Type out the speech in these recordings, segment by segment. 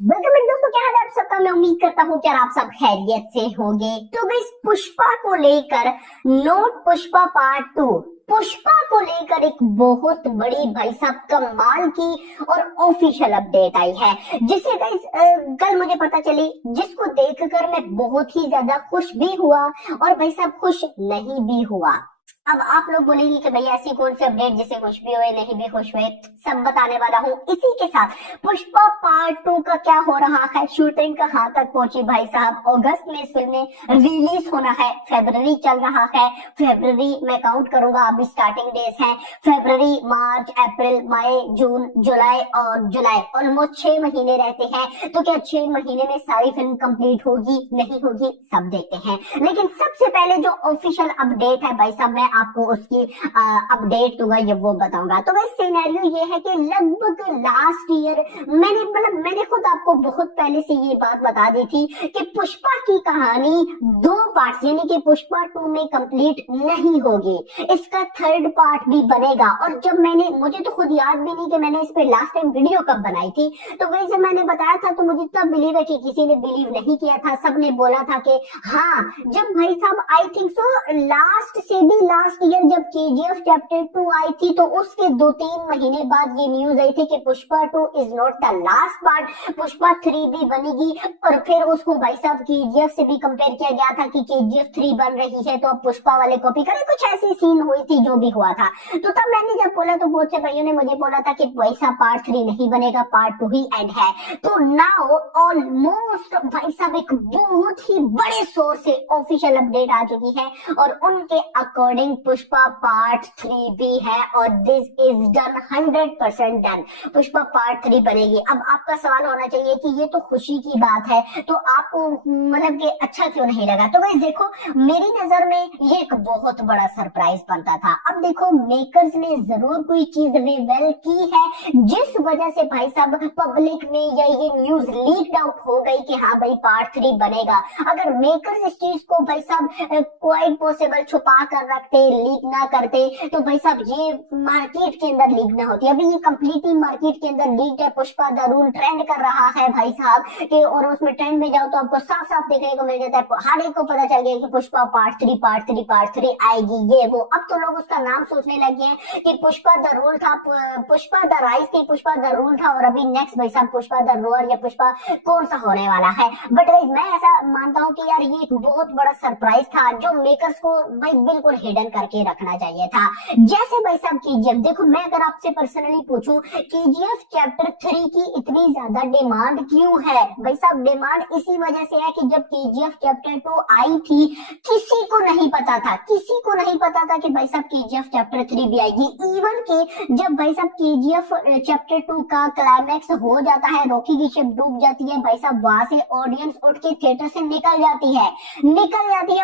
Welcome दोस्तों, क्या हाल है आप सबका। मैं उम्मीद करता हूँ कि आप सब खैरियत से होंगे। तो गाइस, पुष्पा को लेकर नोट पुष्पा पार्ट 2, पुष्पा को लेकर एक बहुत बड़ी भाई साहब कमाल की और ऑफिशियल अपडेट आई है, जिसे गाइस कल मुझे पता चली, जिसको देखकर मैं बहुत ही ज्यादा खुश भी हुआ और भाई साहब खुश नहीं भी हुआ। अब आप लोग बोलेंगे कि भाई ऐसी कौन सी अपडेट जिसे खुश भी हुए नहीं भी खुश हुए, सब बताने वाला हूँ इसी के साथ। पुष्पा पार्ट 2 का क्या हो रहा है, शूटिंग कहाँ तक पहुंची भाई साहब। अगस्त में इस फिल्म में रिलीज होना है, फरवरी चल रहा है, फरवरी मैं काउंट करूंगा, अभी स्टार्टिंग डेज हैं फरवरी, मार्च, अप्रैल, मई, जून, जुलाई और जुलाई, ऑलमोस्ट 6 महीने रहते हैं। तो क्या 6 महीने में सारी फिल्म कंप्लीट होगी नहीं होगी, सब देखते हैं। लेकिन सबसे पहले जो ऑफिशियल अपडेट है भाई साहब, मैं आपको उसकी अपडेट दूंगा, ये वो बताऊंगा। तो भाई सिनेरियो ये है कि लगभग लास्ट ईयर मैंने खुद आपको बहुत पहले से ये बात बता दी थी कि पुष्पा की कहानी 2 पार्ट यानी कि पुष्पा 2 में कंप्लीट नहीं होगी, इसका 3rd पार्ट भी बनेगा। और जब मुझे तो खुद याद भी नहीं कि मैंने इस पे लास्ट टाइम वीडियो कब बनाई थी। तो वही जब मैंने बताया था तो मुझे तब बिलीव है कि किसी ने बिलीव नहीं किया था, सबने बोला था कि हाँ, जब भाई साहब आई थिंक सो लास्ट से भी लास्ट ईयर जब केजीएफ चैप्टर 2 आई थी, तो उसके 2-3 महीने बाद ये न्यूज आई थी कि Pushpa 2 is not the last part, Pushpa 3 भी बनेगी। और फिर उसको भाई साहब केजीएफ से भी कंपेयर किया गया था कि केजीएफ 3 बन रही है तो अब पुष्पा वाले कॉपी करें, कुछ ऐसी सीन हुई थी जो भी हुआ था। तो तब मैंने जब बोला तो बहुत से भाइयों ने मुझे बोला था कि वैसा पार्ट 3 नहीं बनेगा, पार्ट 2 ही एंड है। तो नाउ ऑलमोस्ट भाई साहब एक बहुत ही बड़े सोर्स से ऑफिशियल अपडेट आ चुकी है और उनके अकॉर्डिंग पुष्पा पार्ट 3 भी है और this is done, 100% done. Pushpa part 3 बनेगी। अब आपका सवाल होना चाहिए कि ये तो खुशी की बात है, तो आपको मतलब कि अच्छा क्यों नहीं लगा। तो भाई देखो, मेरी नजर में ये एक बहुत बड़ा सरप्राइज बनता था। अब देखो, मेकर्स ने जरूर कोई चीज रिवेल की है जिस वजह से भाई साहब पब्लिक में या ये न्यूज लीक आउट हो गई कि हाँ भाई पार्ट 3 बनेगा। अगर मेकर्स इस चीज को भाई साहब क्वाइट पॉसिबल छुपा कर रखते, लीक ना करते, तो भाई साहब ये मार्केट के अंदर लीक ना होती। अभी ये कंप्लीटली मार्केट के अंदर लीक है। पुष्पा द रूल ट्रेंड कर रहा है भाई साहब कि, और उसमें ट्रेंड में जाओ तो आपको साफ साफ देखने को मिल जाता है, हर एक को पता चल गया कि पुष्पा पार्ट 3 पार्ट 3 पार्ट 3 आएगी, ये वो। अब तो लोग उसका नाम सोचने लगे हैं कि पुष्पा द रूल था, पुष्पा द राइज थी, पुष्पा द रूल था, और अभी नेक्स्ट भाई साहब पुष्पा द रोअर या पुष्पा कौन सा होने वाला है। बट मैं ऐसा मानता हूँ कि यार ये एक बहुत बड़ा सरप्राइज था जो मेकर्स को भाई बिल्कुल हिडन करके रखना चाहिए था। जैसे भाई साहब केजीएफ, देखो मैं अगर आपसे पर्सनली पूछूं, केजीएफ चैप्टर 3 की इतनी ज्यादा डिमांड क्यों है भाई साहब? डिमांड इसी वजह से है कि जब केजीएफ चैप्टर 2 आई थी, किसी को नहीं पता था, किसी को नहीं पता था कि भाई साहब केजीएफ चैप्टर 3 भी आएगी। इवन कि जब भाई साहब केजीएफ चैप्टर 2 का क्लाइमैक्स हो जाता है, रॉकी की शिप डूब जाती है भाई साहब, वहां से ऑडियंस उठ के थिएटर से निकल जाती है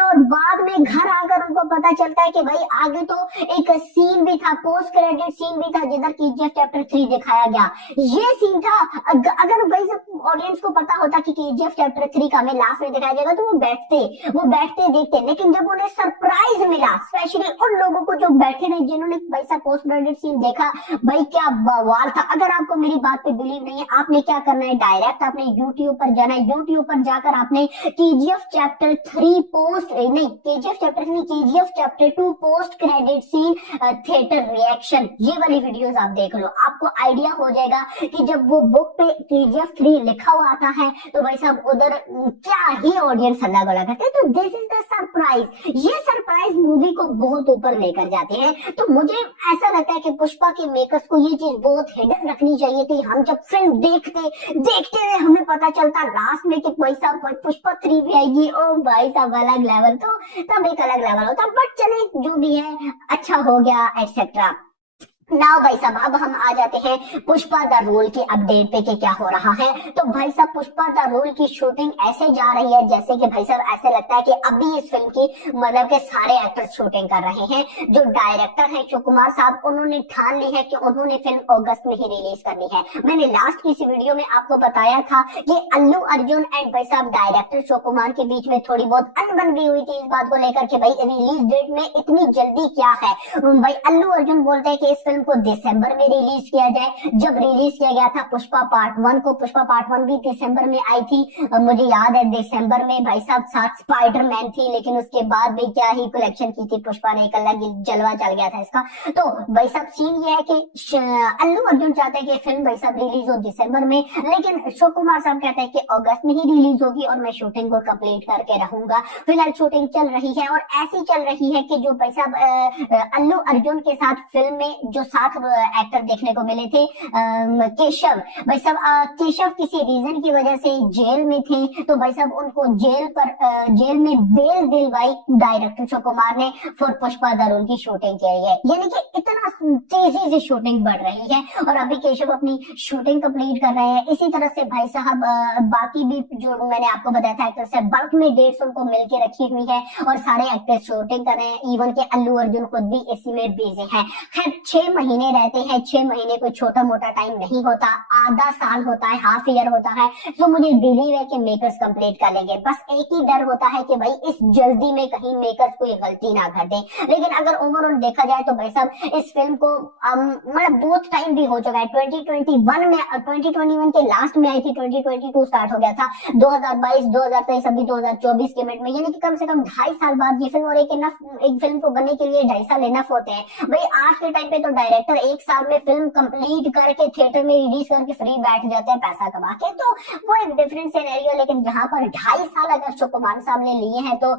और बाद में घर आकर उनको पता चलता है कि भाई आगे तो एक सीन भी था, पोस्ट क्रेडिट सीन भी था जिधर केजीएफ चैप्टर 3 दिखाया गया। ये सीन था। अगर भाई सब ऑडियंस को पता होता कि केजीएफ चैप्टर 3 का हमें लास्ट में दिखाया जाएगा तो वो बैठते देखते। लेकिन जब उन्हें सरप्राइज मिला, स्पेशली उन लोगों को जो बैठे रहे, जिन्होंने भाई साहब पोस्ट क्रेडिट सीन देखा, भाई क्या बवाल था। अगर आपको मेरी बात पे बिलीव नहीं है, आपने क्या करना है, डायरेक्ट आपने यूट्यूब पर जाना है, यूट्यूब पर जाकर आपने केजीएफ चैप्टर 3 पोस्ट नहीं, KGF chapter 3 KGF chapter 2 post credit scene theatre reaction, ये वाली वीडियोस आप देख लो, आपको आइडिया हो जाएगा कि जब वो बुक पे केजीएफ 3 लिखा हुआ आता है तो भाई साहब उधर क्या ही ऑडियंस हल्ला गोला करते हैं। तो दिस इज द सरप्राइज, ये सरप्राइज मूवी को बहुत ऊपर लेकर जाते हैं। तो मुझे ऐसा लगता है कि पुष्पा के मेकर्स को ये चीज बहुत हिडन रखनी चाहिए थी। हम जब फिल्म देखते हुए हमें पता चलता लास्ट में कि भाई साहब पुष्पा 3 भी आएगी, ओ भाई साहब अलग लेवल, तो तब एक अलग लेवल होता। बट चले जो भी है अच्छा हो गया एक्सेट्रा। नाउ भाई साहब अब हम आ जाते हैं पुष्पा द रोल की अपडेट पे कि क्या हो रहा है। तो भाई साहब पुष्पा द रोल की शूटिंग ऐसे जा रही है जैसे कि भाई साहब ऐसे लगता है कि अभी इस फिल्म की मतलब के सारे एक्टर्स शूटिंग कर रहे हैं। जो डायरेक्टर है शिवकुमार साहब, उन्होंने ठान ली है कि उन्होंने फिल्म अगस्त में ही रिलीज करनी है। मैंने लास्ट किसी वीडियो में आपको बताया था कि अल्लू अर्जुन एंड भाई साहब डायरेक्टर शिवकुमार के बीच में थोड़ी बहुत अनबन भी हुई थी इस बात को लेकर कि भाई रिलीज डेट में इतनी जल्दी क्या है। भाई अल्लू अर्जुन बोलते हैं कि इस फिल्म फिल्म को दिसंबर में रिलीज किया जाए। जब रिलीज किया गया था पुष्पा पार्ट 1 को, पुष्पा पार्ट 1 भी दिसंबर में आई थी, मुझे याद है दिसंबर में भाई साहब साथ स्पाइडरमैन थी, लेकिन उसके बाद भी क्या ही कलेक्शन की थी पुष्पा ने, एक अलग ही जलवा चल गया था इसका। तो भाई साहब सीन ये है कि अल्लू अर्जुन चाहते हैं कि फिल्म भाई साहब रिलीज हो दिसंबर में, लेकिन अशोक कुमार साहब कहते हैं कि अगस्त में ही रिलीज होगी और मैं शूटिंग को कंप्लीट करके रहूंगा। फिलहाल शूटिंग चल रही है और ऐसी चल रही है कि जो भाई साहब अल्लू अर्जुन के साथ फिल्म में जो साथ एक्टर देखने को मिले थे, केशव भाई साहब, केशव किसी रीजन की वजह से जेल में थे, तो भाई साहब उनको जेल में बेल दिलवाई डायरेक्टर अशोक कुमार ने फॉर पुष्पा द रोल की शूटिंग के लिए। यानी कि इतना तेजी से शूटिंग बढ़ रही है और अभी केशव अपनी शूटिंग कंप्लीट कर रहे हैं। इसी तरह से भाई साहब बाकी भी जो मैंने आपको बताया था एक्टर्स है, बल्क में डेट्स उनको मिलके रखी हुई है और सारे एक्टर्स शूटिंग कर रहे हैं। इवन के अल्लू अर्जुन खुद भी इसी में बिजी है। खैर 6 महीने रहते हैं, 6 महीने कोई छोटा मोटा टाइम नहीं होता, आधा साल होता है, हाफ ईयर होता है। तो मुझे बिलीव है कि मेकर्स कंप्लीट कर लेंगे। बस एक ही डर होता है कि भाई इस जल्दी में कहीं मेकर्स कोई गलती ना कर दे। लेकिन अगर ओवरऑल देखा जाए तो भाई साहब इस फिल्म को मतलब बहुत टाइम भी हो चुका है। 2021 में, 2021 के लास्ट में आई थी, 2022 स्टार्ट हो गया था, 2022, 2023, अभी 2024 के मिड में, यानी कि कम से कम 2.5 साल बाद ये फिल्म, और एक फिल्म को बनने के लिए 2.5 साल इनफ होते हैं भाई। आज के टाइम पे तो डायरेक्टर 1 साल में फिल्म कंप्लीट करके थिएटर में रिलीज करके फ्री बैठ जाते हैं पैसा कमा के, तो वो एक डिफरेंट सिनेरियो। लेकिन जहां पर 2.5 साल अगर अशोक कुमार साहब ने लिए हैं तो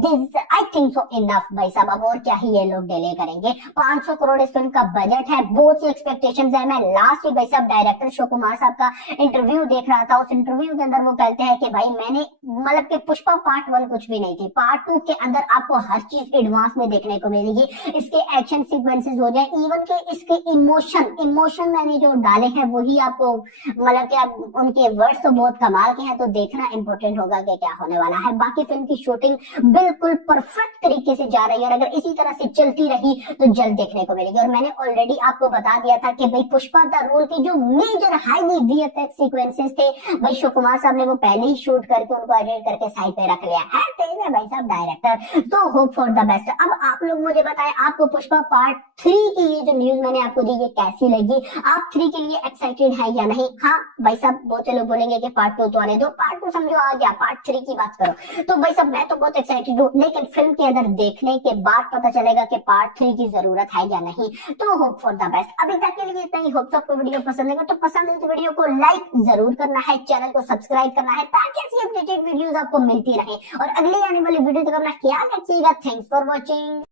this I think so enough भाई साहब। अब और क्या ही ये लोग डिले करेंगे। 500 करोड़ इस फिल्म का बजट है, बहुत सी एक्सपेक्टेशंस है। मैं लास्ट भाई साहब डायरेक्टर अशोक कुमार साहब का इंटरव्यू देख रहा था, उस इंटरव्यू के अंदर वो कहते हैं कि भाई मैंने मतलब कि पुष्पा पार्ट 1 कुछ भी नहीं थी, पार्ट 2 के अंदर आपको हर चीज एडवांस में देखने को मिलेगी। इसके एक्शन सीक्वेंसेस हो जाए, इवन के इसके इमोशन मैंने जो डाले हैं वही आपको मतलब कि आप उनके वर्ड्स तो बहुत कमाल के हैं, तो देखना इंपॉर्टेंट होगा कि क्या होने वाला है। बाकी फिल्म की शूटिंग बिल्कुल परफेक्ट तरीके से जा रही है और अगर इसी तरह से चलती रही तो जल्द देखने को मिलेगी। और मैंने ऑलरेडी आपको बता दिया था कि भाई पुष्पा द रोल की जो मेजर हाईली वीएफएक्स सीक्वेंसेस थे भाई अशोक कुमार साहब ने वो पहले ही शूट करके उनको एडिट करके साइड पे रख लिया है। तेज है भाई साहब डायरेक्टर, तो होप फॉर द बेस्ट। अब आप लोग मुझे बताएं आपको पुष्पा पार्ट 3 की ये जो न्यूज मैंने आपको दी ये कैसी लगी? आप 3 के लिए एक्साइटेड है या नहीं? हाँ भाई साहब बहुत से लोग बोलेंगे कि पार्ट 2 तो आने दो, पार्ट 2 समझो आ गया, पार्ट 3 की बात करो। तो भाई साहब मैं तो बहुत एक्साइटेड हूँ, लेकिन फिल्म के अंदर देखने के बाद पता चलेगा कि पार्ट 3 की जरूरत है या नहीं। तो होप फॉर द बेस्ट। अभी तक के लिए इतना ही। होप आपको वीडियो पसंद आएगा, तो पसंद है तो वीडियो को लाइक जरूर करना है, चैनल को सब्सक्राइब करना है ताकि ऐसी अपडेटेड वीडियोस आपको मिलती रहे और अगले आने वाली वीडियो तक अपना ख्याल रखिएगा। Thanks for watching.